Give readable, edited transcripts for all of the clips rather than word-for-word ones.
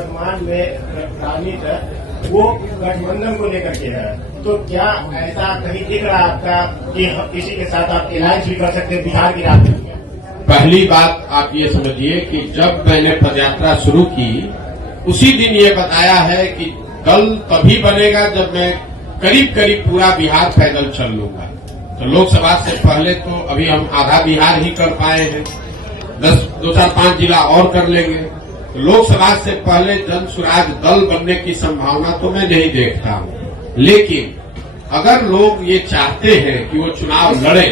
वर्तमान में राजनीति है वो गठबंधन को लेकर के है, तो क्या ऐसा कहीं दिख रहा आपका कि किसी के साथ आप अलायंस भी कर सकते हैं बिहार की राजनीति में? पहली बात आप ये समझिए कि जब मैंने पदयात्रा शुरू की उसी दिन ये बताया है कि दल तभी बनेगा जब मैं करीब करीब पूरा बिहार पैदल चल लूंगा। तो लोकसभा से पहले तो अभी हम आधा बिहार ही कर पाए हैं, 2-4-5 जिला और कर लेंगे। तो लोकसभा से पहले जन स्वराज दल बनने की संभावना तो मैं नहीं देखता हूं। लेकिन अगर लोग ये चाहते हैं कि वो चुनाव लड़े,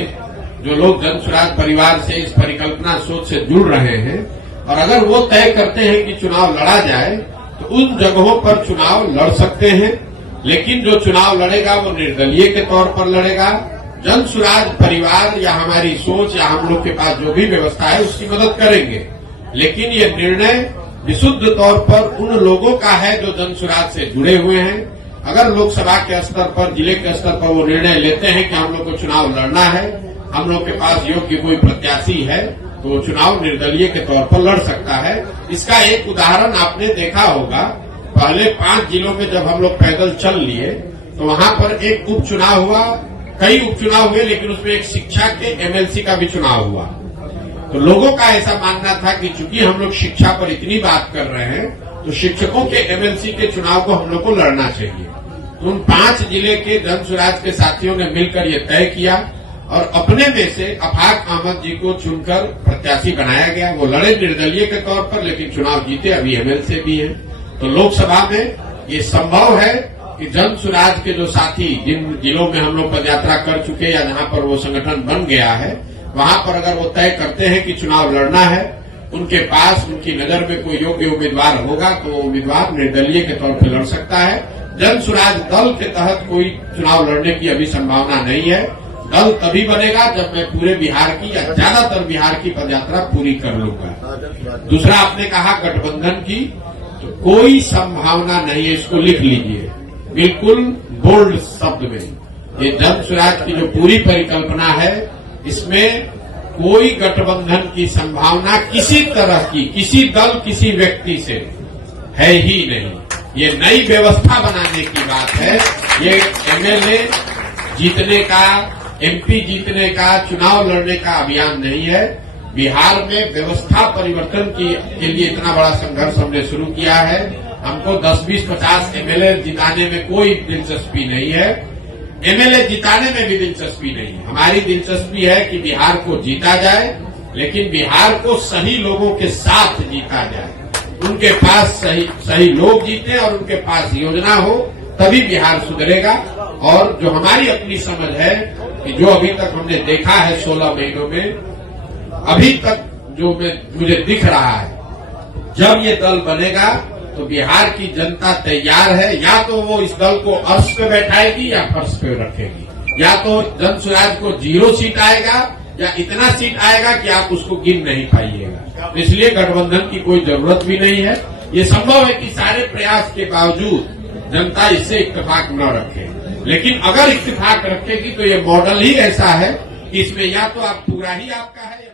जो लोग जन स्वराज परिवार से इस परिकल्पना सोच से जुड़ रहे हैं, और अगर वो तय करते हैं कि चुनाव लड़ा जाए तो उन जगहों पर चुनाव लड़ सकते हैं। लेकिन जो चुनाव लड़ेगा वो निर्दलीय के तौर पर लड़ेगा। जन स्वराज परिवार या हमारी सोच या हम लोग के पास जो भी व्यवस्था है उसकी मदद करेंगे। लेकिन ये निर्णय विशुद्ध तौर पर उन लोगों का है जो जन स्वराज से जुड़े हुए हैं। अगर लोकसभा के स्तर पर, जिले के स्तर पर वो निर्णय लेते हैं कि हम लोग को चुनाव लड़ना है, हम लोग के पास योग्य कोई प्रत्याशी है, तो वो चुनाव निर्दलीय के तौर पर लड़ सकता है। इसका एक उदाहरण आपने देखा होगा, पहले 5 जिलों में जब हम लोग पैदल चल लिए तो वहां पर एक उपचुनाव हुआ, कई उपचुनाव हुए, लेकिन उसमें एक शिक्षा के एमएलसी का भी चुनाव हुआ। तो लोगों का ऐसा मानना था कि चूंकि हम लोग शिक्षा पर इतनी बात कर रहे हैं तो शिक्षकों के एमएलसी के चुनाव को हम लोग को लड़ना चाहिए। तो उन 5 जिले के जन स्वराज के साथियों ने मिलकर ये तय किया और अपने में से अफाक अहमद जी को चुनकर प्रत्याशी बनाया गया। वो लड़े निर्दलीय के तौर पर, लेकिन चुनाव जीते, अभी एमएलसी भी है। तो लोकसभा में ये संभव है कि जन स्वराज के जो साथी जिन जिलों में हम लोग पदयात्रा कर चुके या जहां पर वो संगठन बन गया है, वहां पर अगर वो तय करते हैं कि चुनाव लड़ना है, उनके पास उनकी नजर में कोई योग्य उम्मीदवार होगा तो वो उम्मीदवार निर्दलीय के तौर पर लड़ सकता है। जन स्वराज दल के तहत कोई चुनाव लड़ने की अभी संभावना नहीं है। दल तभी बनेगा जब मैं पूरे बिहार की या ज्यादातर बिहार की पदयात्रा पूरी कर लूंगा। दूसरा आपने कहा गठबंधन की, तो कोई संभावना नहीं है, इसको लिख लीजिए बिल्कुल बोल्ड शब्द में। ये जन स्वराज की जो पूरी परिकल्पना है, इसमें कोई गठबंधन की संभावना किसी तरह की, किसी दल, किसी व्यक्ति से है ही नहीं। ये नई व्यवस्था बनाने की बात है। ये एमएलए जीतने का, एमपी जीतने का, चुनाव लड़ने का अभियान नहीं है। बिहार में व्यवस्था परिवर्तन के लिए इतना बड़ा संघर्ष हमने शुरू किया है। हमको 10, 20, 50 एमएलए जिताने में कोई दिलचस्पी नहीं है, एमएलए जिताने में भी दिलचस्पी नहीं है। हमारी दिलचस्पी है कि बिहार को जीता जाए, लेकिन बिहार को सही लोगों के साथ जीता जाए, उनके पास सही लोग जीते और उनके पास योजना हो, तभी बिहार सुधरेगा। और जो हमारी अपनी समझ है कि जो अभी तक हमने देखा है 16 महीनों में, अभी तक जो मुझे दिख रहा है, जब ये दल बनेगा तो बिहार की जनता तैयार है। या तो वो इस दल को अर्श पे बैठाएगी या फर्श पे रखेगी, या तो जन स्वराज को 0 सीट आएगा या इतना सीट आएगा कि आप उसको गिन नहीं पाइएगा। इसलिए गठबंधन की कोई जरूरत भी नहीं है। ये संभव है कि सारे प्रयास के बावजूद जनता इससे इत्तेफाक न रखे, लेकिन अगर इत्तेफाक रखेगी तो ये मॉडल ही ऐसा है कि इसमें या तो आप पूरा ही आपका है